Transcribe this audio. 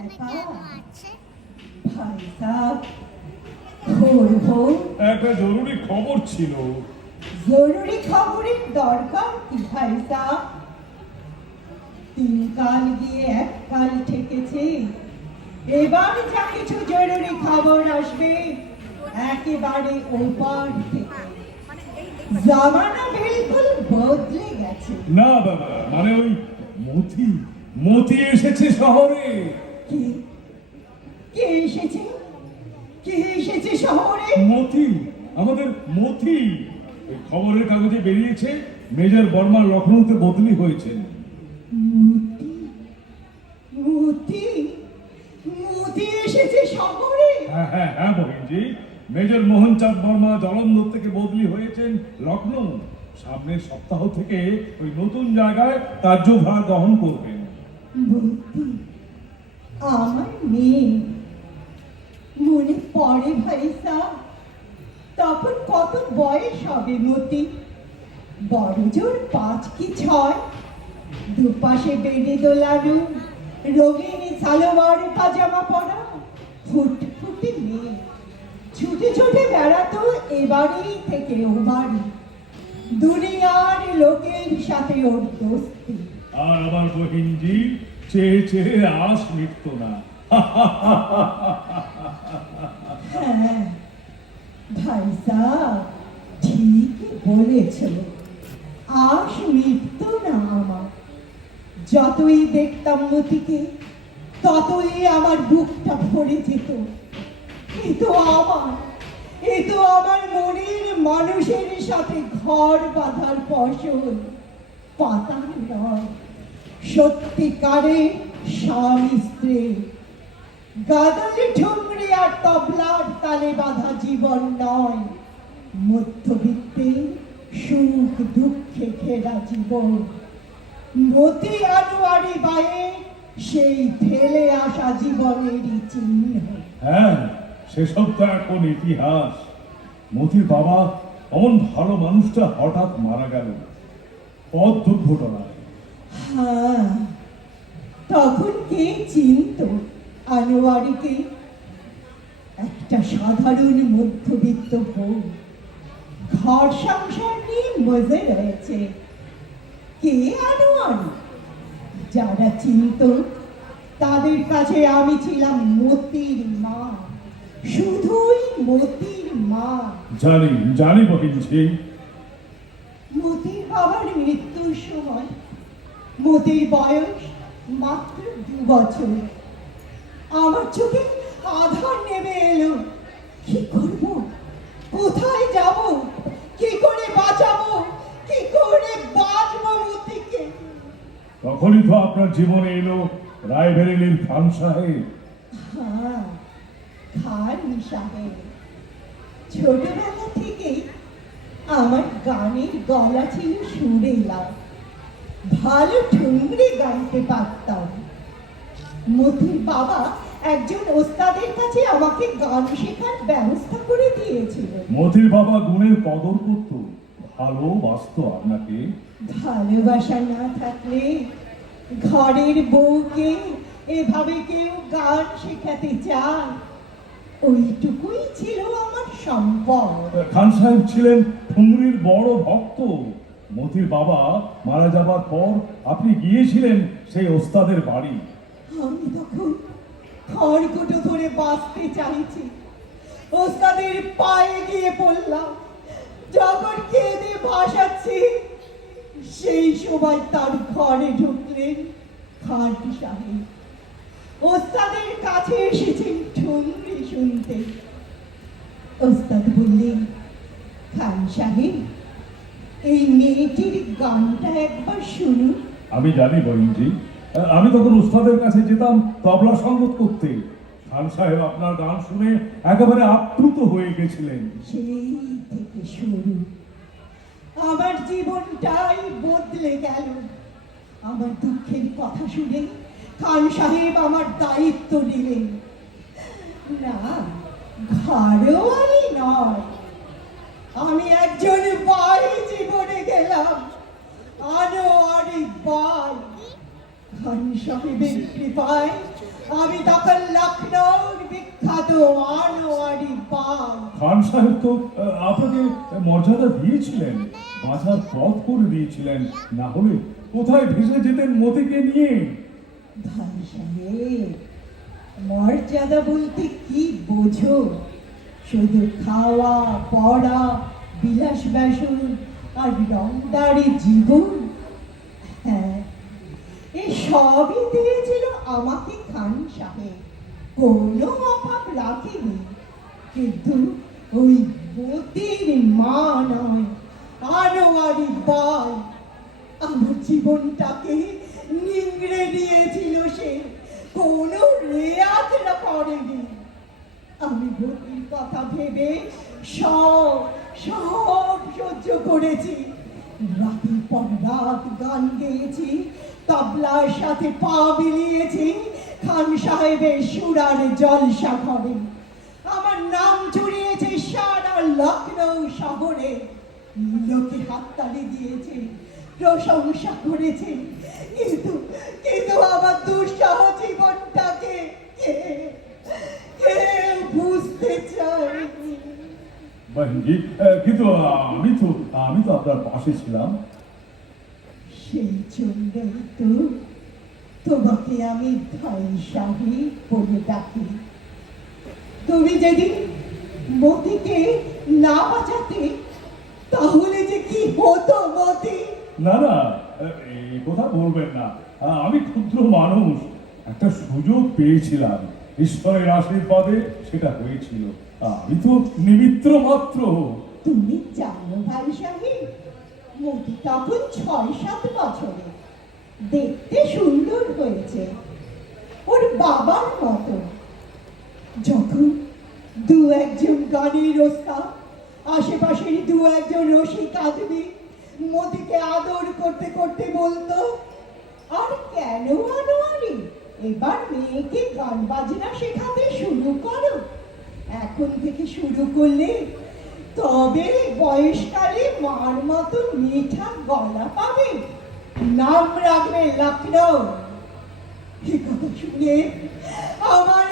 ভাই সাহেব, ভোর একটা জরুরি খবর ছিল। জরুরি খবরের দরকার কি ভাই সাহেব? 3 কাল গিয়ে 1 কাল ঠেকেছে। এবার যা কিছু জরুরি খবর আসবে একেবারে ওপার থেকে। জামানা বিলকুল বদলে গেছে। না বাবা, মানে ওই মতি এসেছে শহরে। কি? কে এসেছে? কে এসেছে শহরে? আমাদের মতি। এই খবরের কাগজে বেরিয়েছে মেজর বর্মা লখনৌতে বদলি হয়েছেন। মতি এসেছে শহরে? হ্যাঁ বহিনজি, মেজর মোহনচাঁদ বর্মা জলন্ধর থেকে বদলি হয়েছেন লখনৌ। সামনের সপ্তাহ থেকে ওই নতুন জায়গায় কার্যভার গ্রহণ করবেন। মতি, আমার মেয়ে। মনে পড়ে ভাই সাহেব, তখন কত বয়স হবে মতি? বড় জোর 5 কি 6। দুপাশে বেড়ে দোলানো, রঙিন সালোয়ার পাজামা পরা, ফুটফুটে মেয়ে। ছুটে ছুটে বেড়াতো এবাড়ি থেকে ও বাড়ি। দুনিয়ার লোকের সাথে ওর দোস্তি। আর আমার বহিনজি চেয়ে চেয়ে আশ মিটত না। হ্যাঁ ভাই সাহেব, ঠিকই বলেছ। আশ মিটত না আমার। যতই দেখতাম মতিকে ততই আমার বুকটা ভরে যেত। এ তো আমার মনের মানুষের সাথে ঘর বাঁধার ফসল, পাতার নয়। সত্যিকারে স্বামী স্ত্রী, গাদালে ঠুমরি আর তবলার তালে বাঁধা জীবন নয়। মধ্যবিত্তের সুখ দুঃখে ঘেরা জীবন। মতি আনোয়ারি বায়ে সেই ফেলে আসা জীবনেরই চিহ্ন। হ্যাঁ, সেসব তো এখন ইতিহাস। মতির বাবা অমন ভালো মানুষটা হঠাৎ মারা গেল পথ দুর্ঘটনায়। হ্যাঁ, তখন কে চিনত আনোয়ারিকে? একটা সাধারণ মধ্যবিত্ত বউ, ঘর সংসার নিয়ে মজে রয়েছে। কে আনোয়ারি? যারা চিনত তাদের কাছে আমি ছিলাম মতির মা, শুধুই মতির মা। জানি বহিনজি। মতির বাবার মৃত্যুর সময় মতির বয়স মাত্র 2 বছর। আমার চোখে আধার নেমে এলো। কি করব? কোথায় যাব? কি করে বাঁচাবো? কি করে বাঁচবো মতিকে? তখনই তো আপনার জীবনে এলো রায়বেরেলির খান সাহেব। হ্যাঁ, খান সাহেব। ছোটবেলা থেকেই আমার গানের গলা ছিল সুরেলা। ভালো ঠুমরি গাইতে পারতাম। মতির বাবা একজন ওস্তাদের কাছে আমাকে গান শেখার ব্যবস্থা করে দিয়েছিল। মতির বাবা গুণের কদর করত, ভালোবাসত আপনাকে। ভালোবাসা না থাকলে ঘরের বউকে এভাবে কেউ গান শেখাতে চায়? ওইটুকুই ছিল আমার সম্পদ। খান সাহেব ছিলেন ঠুমরির বড় ভক্ত। মতির বাবা মারা যাবার পর আপনি গিয়েছিলেন সেই ওস্তাদের বাড়ি। আমি তখন খড়কুটো ধরে বাঁচতে চাইছি। ওস্তাদের পায়ে গিয়ে পড়লাম। যখন কেঁদে ভাসাচ্ছি, সেই সময় তার ঘরে ঢুকলেন খান সাহেব। ওস্তাদের কাছে এসেছেন ঠুমরি শুনতে। ওস্তাদ বললেন, খান সাহেব, এই মেয়েটির গানটা একবার শুনুন। আমি জানি বহিনজি, আমি তখন উস্তাদের কাছে যেতাম তবলা সঙ্গত করতে। খান সাহেব আপনার গান শুনে একেবারে আপ্লুত হয়ে গেছিলেন। সেই থেকে শুরু আমার জীবনটাই বদলে গেল। আমার দুঃখের কথা শুনে খান সাহেব আমার দায়িত্ব নিলেন। না, ঘরোয়ারি নয়, আমি একজন বাই জীবনে গেলাম। আনোয়ারি বাই। খান সাহেবের কৃপায় আমি তখন লখনৌর বিখ্যাত আনোয়ারি পাল। খান সাহেব তো আপনাকে মর্যাদা দিয়েছিলেন, বাঁচার পথ করে দিয়েছিলেন, না হলে কোথায় ভেসে যেতেন মতিকে নিয়ে? ভাই সাহেব, মর্যাদা বলতে কি বোঝো? শুধু খাওয়া পড়া, বিলাস বাসন আর রংদারি জীবন? হ্যাঁ, এই সবই দিয়েছিল আমাকে খান সাহেব, কোনো অভাব রাখেনি। কিন্তু ওই মতির মা নয়, আনোয়ারি বাল আমার জীবনটাকে নিংড়ে দিয়েছিল। সে কোনো রেয়াত করেনি। আমি মতির কথা ভেবে সব সব সহ্য করেছি। রাতের পর রাত গান গেয়েছি, তবলার সাথে পা মিলিয়েছি খান সাহেবের সুরার জলসা ঘরে। আমার নাম ছড়িয়েছে সারা লখনৌ শহরে। লোকে হাততালি দিয়েছে, প্রশংসা করেছে, কিন্তু কিন্তু আমার দুঃসহ জীবনটাকে কেউ বুঝতে চায়নি। বাহিনী, কিন্তু আমি তো আপনার পাশে ছিলাম। সেই জন্যই তো তোমাকে আমি ভাই সাহেব বলে ডাকি। তুমি যদি মতিকে না বাঁচাতে, তাহলে যে কি হতো মতি? না না, এই কথা বলবেন না। আমি ক্ষুদ্র মানুষ, একটা সুযোগ পেয়েছিলাম, ঈশ্বরের আশীর্বাদে সেটা হয়েছিল। আমি তো নিমিত্ত মাত্র। তুমি জানো ভাই সাহেব, মতি তখন ৬-৭ বছরে, দেখতে সুন্দর হয়েছে, ওর বাবার মতো। যখন দু একজন গানের ওস্তাদ, আশেপাশের দু একজন রসিক আদমি মতিকে আদর করতে করতে বলতো, আর কেন আনোয়ারি, এবার মেয়েকে গান বাজনা শেখাতে শুরু করো। এখন থেকে শুরু করলে তবে বয়সকালে মার মতো মিঠা গলা পাবে, নাম রাখবে লখনৌ। এ কথা শুনে আমার